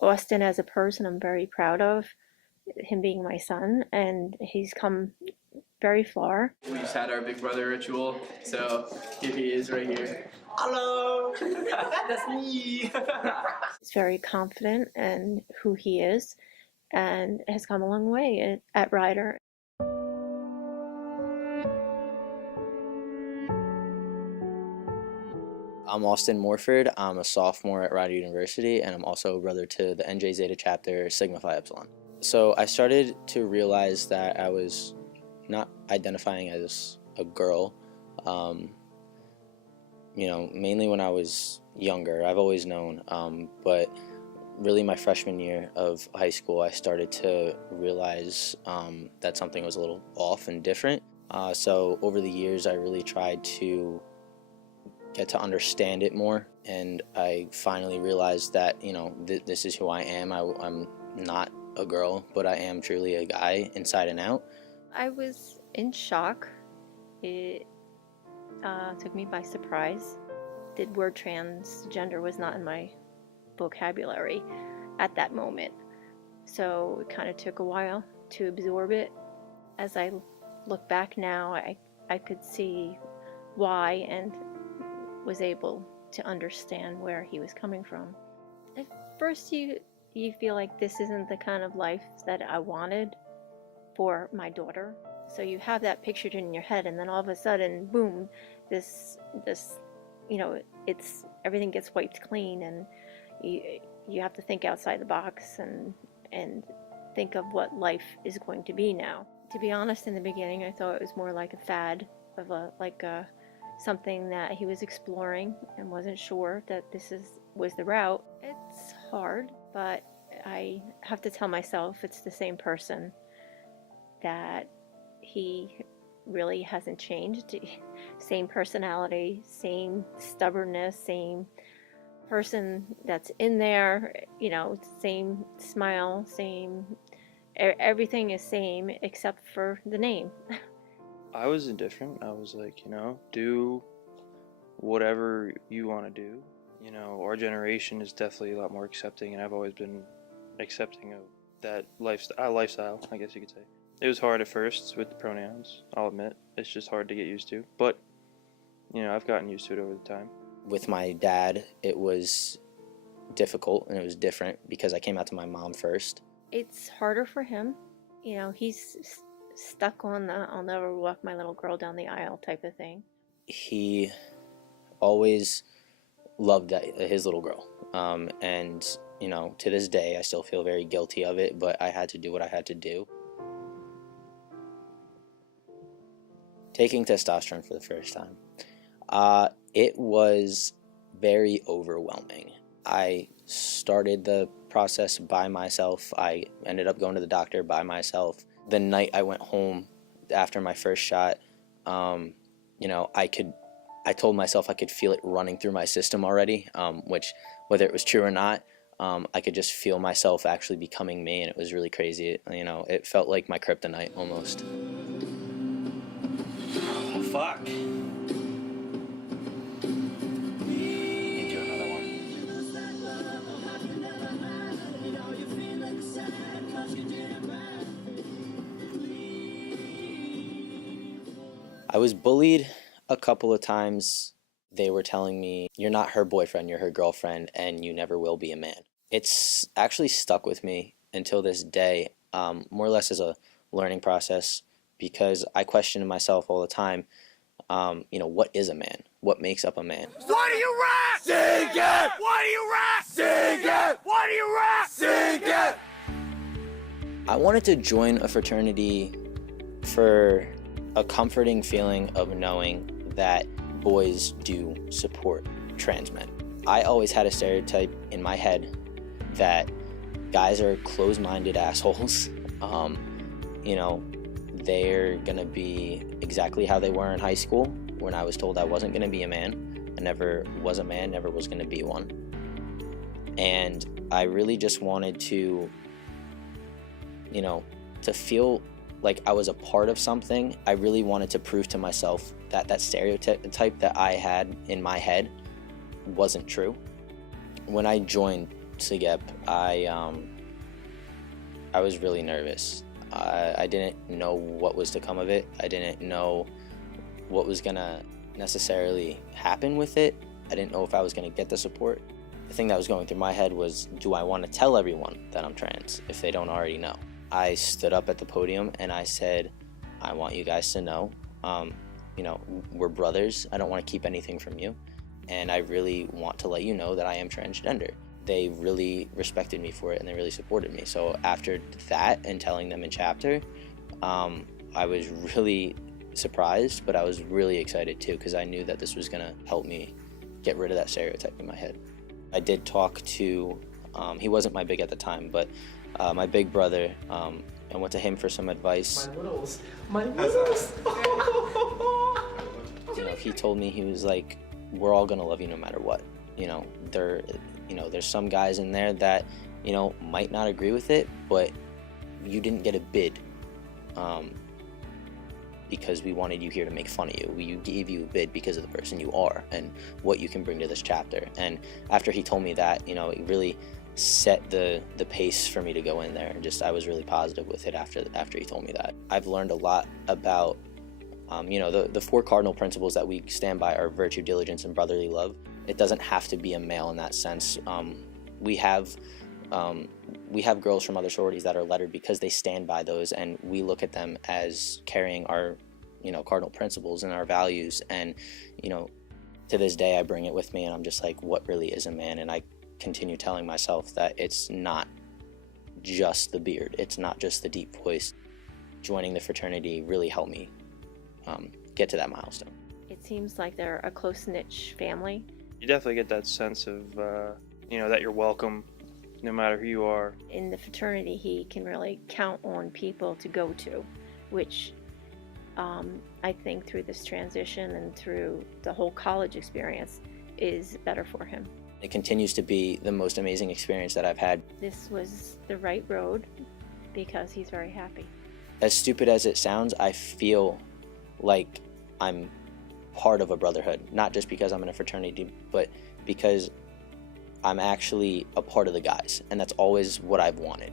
Austin as a person, I'm very proud of him being my son, and he's come very far. We just had our big brother ritual, so here he is right here. Hello, that's me. He's very confident in who he is and has come a long way at Rider. I'm Austin Morford. I'm a sophomore at Rider University, and I'm also a brother to the NJ Zeta chapter Sigma Phi Epsilon. So I started to realize that I was not identifying as a girl, mainly when I was younger. I've always known, but really my freshman year of high school, I started to realize that something was a little off and different. So over the years, I really tried to get to understand it more, and I finally realized that this is who I am. I'm not a girl, but I am truly a guy inside and out. I was in shock. It took me by surprise. The word transgender was not in my vocabulary at that moment, so it kind of took a while to absorb it. As I look back now, I could see why and was able to understand where he was coming from. At first you feel like this isn't the kind of life that I wanted for my daughter. So you have that pictured in your head, and then all of a sudden, boom, this it's everything gets wiped clean, and you have to think outside the box and think of what life is going to be now. To be honest, in the beginning I thought it was more like a fad of something that he was exploring and wasn't sure that was the route. It's hard, but I have to tell myself it's the same person, that he really hasn't changed. Same personality, same stubbornness, same person that's in there, same smile, same everything is same except for the name. I was indifferent. I was like, do whatever you want to do. Our generation is definitely a lot more accepting, and I've always been accepting of that lifestyle, I guess you could say. It was hard at first with the pronouns, I'll admit. It's just hard to get used to. But, I've gotten used to it over the time. With my dad, it was difficult and it was different because I came out to my mom first. It's harder for him. He's stuck on the "I'll never walk my little girl down the aisle" type of thing. He always loved his little girl, and to this day I still feel very guilty of it, but I had to do what I had to do. Taking testosterone for the first time, it was very overwhelming. I started the process by myself. I ended up going to the doctor by myself. The night I went home after my first shot, I told myself I could feel it running through my system already, which, whether it was true or not, I could just feel myself actually becoming me, and it was really crazy. It felt like my kryptonite almost. Oh, fuck. I was bullied a couple of times. They were telling me, "You're not her boyfriend, you're her girlfriend, and you never will be a man." It's actually stuck with me until this day, more or less as a learning process, because I question myself all the time, what is a man? What makes up a man? What do you rap? Sing it! What do you rap? Sing it! What do you rap? Sing it! I wanted to join a fraternity for a comforting feeling of knowing that boys do support trans men. I always had a stereotype in my head that guys are closed-minded assholes. They're gonna be exactly how they were in high school when I was told I wasn't gonna be a man. I never was a man, never was gonna be one. And I really just wanted to feel like I was a part of something. I really wanted to prove to myself that that stereotype that I had in my head wasn't true. When I joined, SIGEP, I was really nervous. I didn't know what was to come of it. I didn't know what was gonna necessarily happen with it. I didn't know if I was gonna get the support. The thing that was going through my head was, do I want to tell everyone that I'm trans if they don't already know? I stood up at the podium and I said, I want you guys to know, you know, we're brothers. I don't want to keep anything from you. And I really want to let you know that I am transgender. They really respected me for it and they really supported me. So after that and telling them in chapter, I was really surprised, but I was really excited too, because I knew that this was gonna help me get rid of that stereotype in my head. I did talk to, he wasn't my big at the time, but my big brother, and went to him for some advice. My littles. You know, he told me, he was like, we're all gonna love you no matter what. You know, there's some guys in there that, you know, might not agree with it, but you didn't get a bid because we wanted you here to make fun of you. We gave you a bid because of the person you are and what you can bring to this chapter. And after he told me that, you know, it really set the pace for me to go in there, and just I was really positive with it after he told me that. I've learned a lot about you know, the 4 cardinal principles that we stand by are virtue, diligence, and brotherly love. It doesn't have to be a male in that sense. We have girls from other sororities that are lettered because they stand by those, and we look at them as carrying our, you know, cardinal principles and our values. And, you know, to this day I bring it with me, and I'm just like, what really is a man? And I continue telling myself that it's not just the beard, it's not just the deep voice. Joining the fraternity really helped me get to that milestone. It seems like they're a close-knit family. You definitely get that sense of, you know, that you're welcome no matter who you are. In the fraternity, he can really count on people to go to, which I think through this transition and through the whole college experience is better for him. It continues to be the most amazing experience that I've had. This was the right road because he's very happy. As stupid as it sounds, I feel like I'm part of a brotherhood, not just because I'm in a fraternity, but because I'm actually a part of the guys, and that's always what I've wanted.